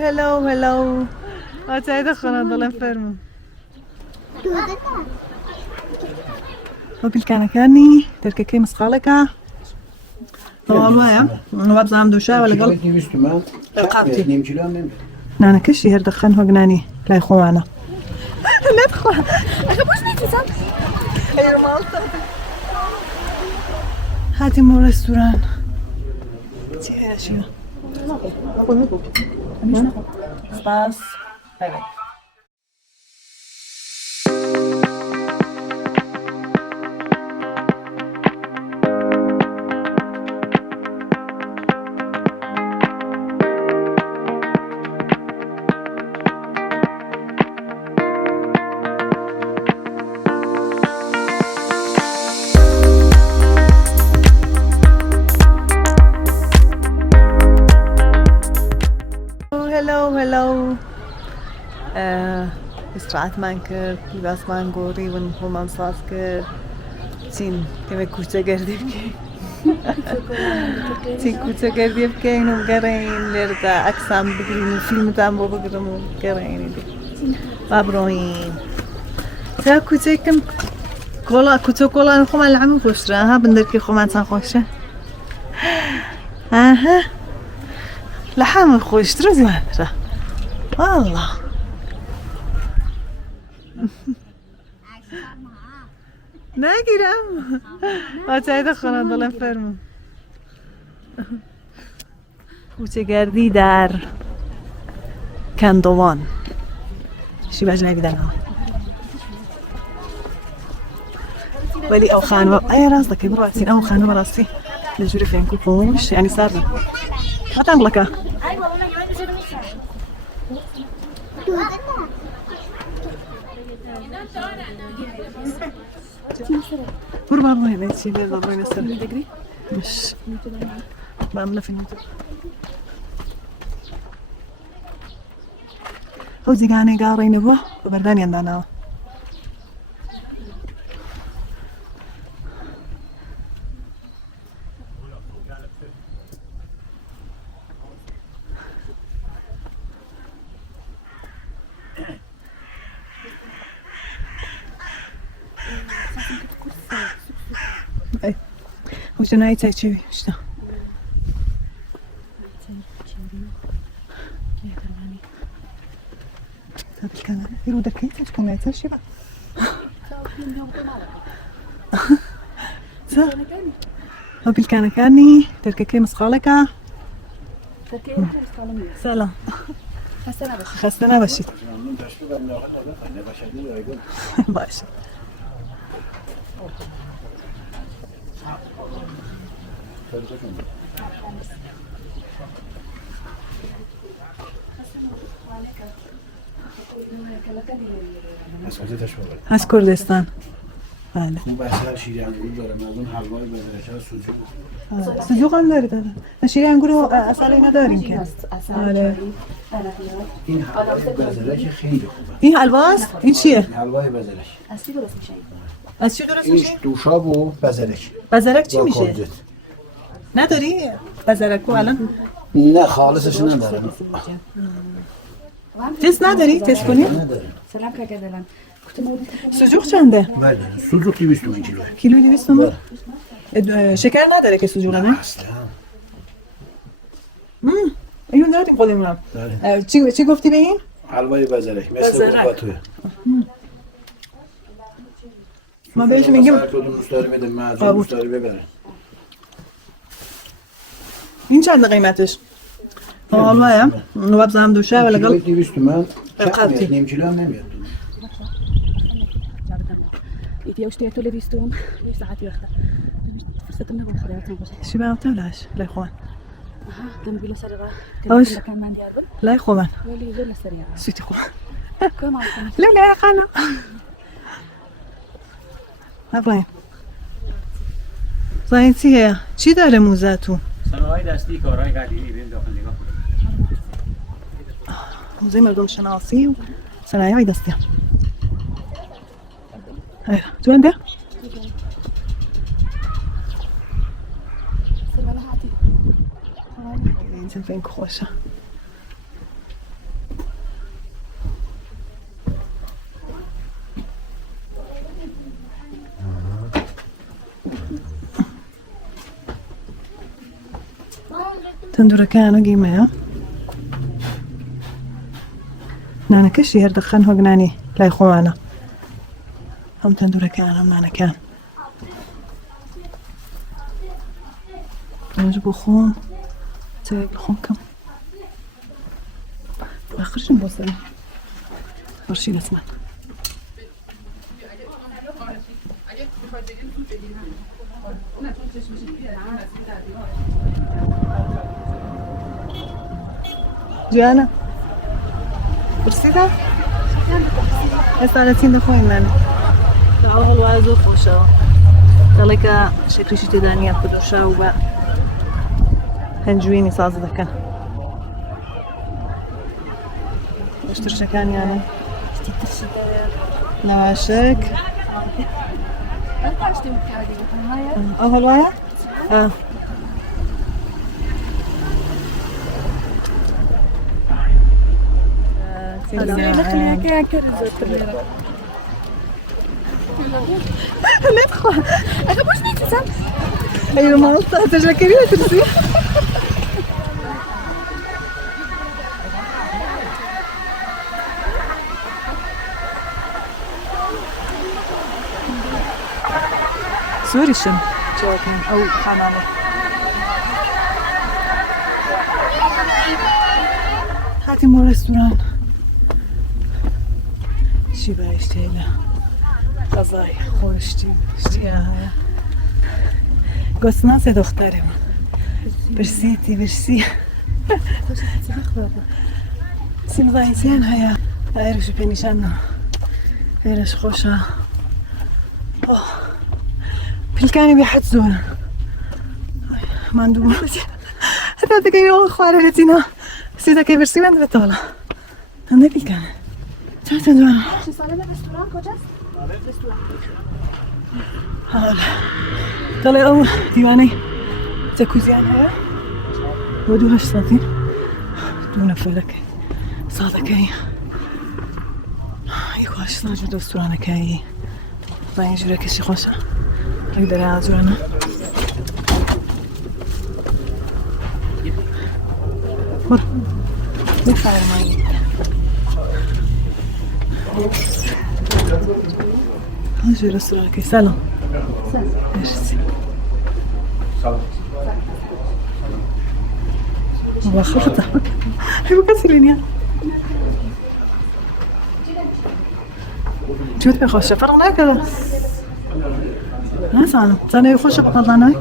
هلو هاتي دخلنا ضل فرمو وبالكنكاني تركي مسخالكا والله ما بزعم دوشة ولا قلب قابتي نانا كشي هر دخن هو جناني لا يخوانا لا تخوا أخبوش نيجي صار أيوة مالطة هاتي مو رستوران تيرا شو سباس باي باي هلو استراحت من کرد لباس من گوری و نخوام ساز کرد تین کمی کوچه گردیم که تین کوچه گردیم که اینو گرین لرده اکسام بگیریم فیلم تام بگیرم و گرین دی مبروین تا کوچه کم کوچه نخوام العمی خوش را ها بندر که خوام انسان خوشه آها لحم خوش ترزی من را والله نگیرم آتای دخلنا ضل فرمو کوچه گردی در کندوان شی باج نبیدن ها ولی او خانوه ای راست که براتین او خانوه راستی لجوری فين كوفوش يعني صار ما تنقلك برو بابا هنا شيء ده بابا هنا سر مش بعمله في اليوتيوب هو زيغاني قارين بو وبرداني عندنا اي وش انا عايزه تشوي شتا كان يرودك كيف كان عايزه شي بقى هو بالكنكاني تركي مسخالكا سلام خستنا باشید باشه از کردستان بله خوب اصلا شیر انگور داره مردم حلوای بزرگش سوجوق سوجوق هم داره داره شیر انگور اصلا اینا داریم که آره این حلوای بزرگش خیلی خوبه این حلواست این چیه حلوای بزرگش اصلی درست میشه از چی درست این میشه دوشاب و بزرگ بزرگ چی میشه نداری بزرگ کو الان نه خالصش ندارم تست نداری تست کنی سلام که دلم سوجوق چنده بله سوجوق 200 تومن کیلو کیلو 200 تومن شکر نداره که سوجوق نه اصلا اینو داریم خودمون داره چی گفتی به این حلوای بزرگ مثل باباتوه ما بهش میگیم کدوم دوست داری بده معجون دوست داری ببره این چند قیمتش والله نواب زام دوشه ولا قلب 200 تومن قابتي. نیم کیلو هم نمیاد إذا اشتريتوا لي بيستوم ساعات ياخذ فرصة من أول خيارات نقول شو بقى وتبلاش لا يخوان لما بيقولوا سرقة أوش؟ كان ما عندي أقول لا يخوان ولي زول السريعة سيتي خوان كم عارفين لا يا خانم ابراهیم زاینسیه چی داره موزه تو؟ صنایع دستی کارهای قدیمی بریم داخل نگاه کنیم. موزه مردم شناسی و صنایع دستی ايوه تو انت؟ انزل فين خوشه تندورەکانە گیمەیە نانەکەشی هەردەخەن هۆگنانی لای خۆوانە ئەم تەندورەکان ئەم نانەکان ئەمەش بۆ خۆم چاوێک بە خۆم کەم ئاخرشم بۆ سەر خۆشی دەچمە جوانە پرسیدە؟ ئێستا دەچین دەخۆینمانە ئەو هەڵوایە زۆر خۆشەوە دەڵێ کە شەکریشی تێدا نییە پدۆشا و بە هەنجوینی ساز دەکەن ترشەکانیانە لەواشک ئەو هەڵوایە؟ أيوة ما وصلت تذكري وترسي سوري شم جوابين أو حمامة هاتي مو رستوران شي بايشتي له غذای خۆشتی شتیانە گۆسناسێ دخترم برسیتی برسی سیمزایسیان هەیە ئێرەش پێنیشانە ئێرەش خۆشە پیلکانی بێحەد زۆرە ماندوو هەتا دەکەیەوە خوارە بێتینە سی دەکەی برسی من دەبێتەوەڵە هەندێ پیلکانە چۆن جوانە دەڵێ ئەو دیوانەی جەکوزیان هەیە بۆ 280 دوو نەفەرەکەی ساڵەکەی یخواش ساژ دەستورانەکەی زای ژوورەکەشی خۆشە ڕێک دەرا جوانە بڕ بۆ فارمایی هاجي رستورانك سلام ميرسي والله خلطة هيو كسرينيا شو تبي خوشة فرغناك لا سالم سنة يخوشة بطلعناك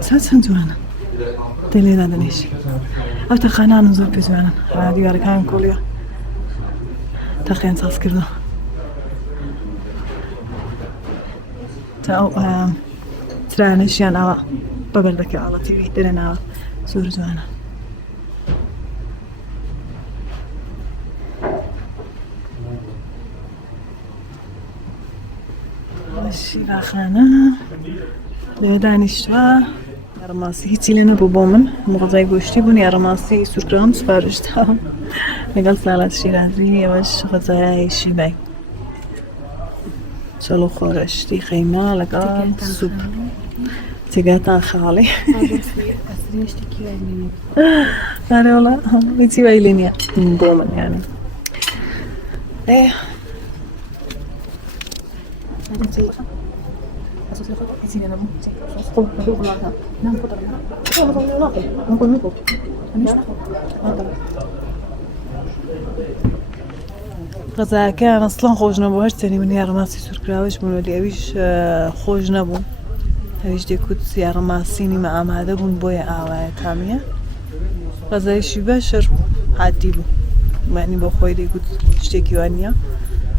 سات جوانا دليل هذا ليش أو تخانان نزور بزوانا عادي ولا كان كوليا تخين ساس كردو تاو ترانشيان على ببردك على تيفي درنا زور جوانا ماشي باخانه دانشتوا یارماسی هیچی لێ نەبوو بۆ من مغزای گۆشتی بوون یارماسی سوورکرام سپارشتام لەگەڵ ساڵات شیرازی ئەوەش غەزایشی بای چەڵۆ خۆرەشتی خەیما لەگەڵ سوپ جێگاتان خاڵی ئارێ وەڵا هیچی وای لێ نییە بۆ من یانە غەزاکەیان ئەسڵان خۆش نەبوو هەرچەنی من یارماسی سوورکراوەش بوون وەلی ئەویش خۆش نەبوو ئەویش دێکوت یارماسی نیمە ئامادە بوون بۆیە ئاوایە کامیە غەزایشی بەشر عادی بوو معنی بۆ خۆی دەیگوت شتێکی وان نییە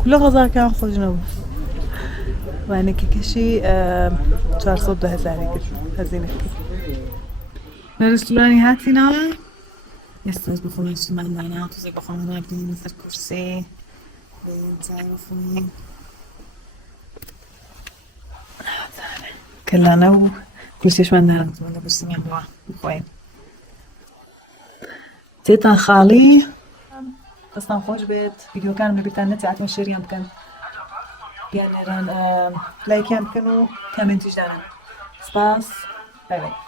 کولە غەزاکەیان خۆش نەبوو وانەکێکەشی 410,000 کرد هەزینە کرد لە رستورانی هاتینەوە ئێستاش بخۆین سماندانە تۆزێک بەخۆمەوە بگەین لەسەر کورسێ چای بخۆین کەلانە و کورسیشمان دارەتەوە لە برسیمیان بووە بخۆین تێتان خاڵی دەستان خۆش بێت ڤیدیۆکانم لەبیرتان نەچێتەوە شێریان بکەن بیانێران لایکیان بکەن و کامنتیش دانن سپاس. بای بای.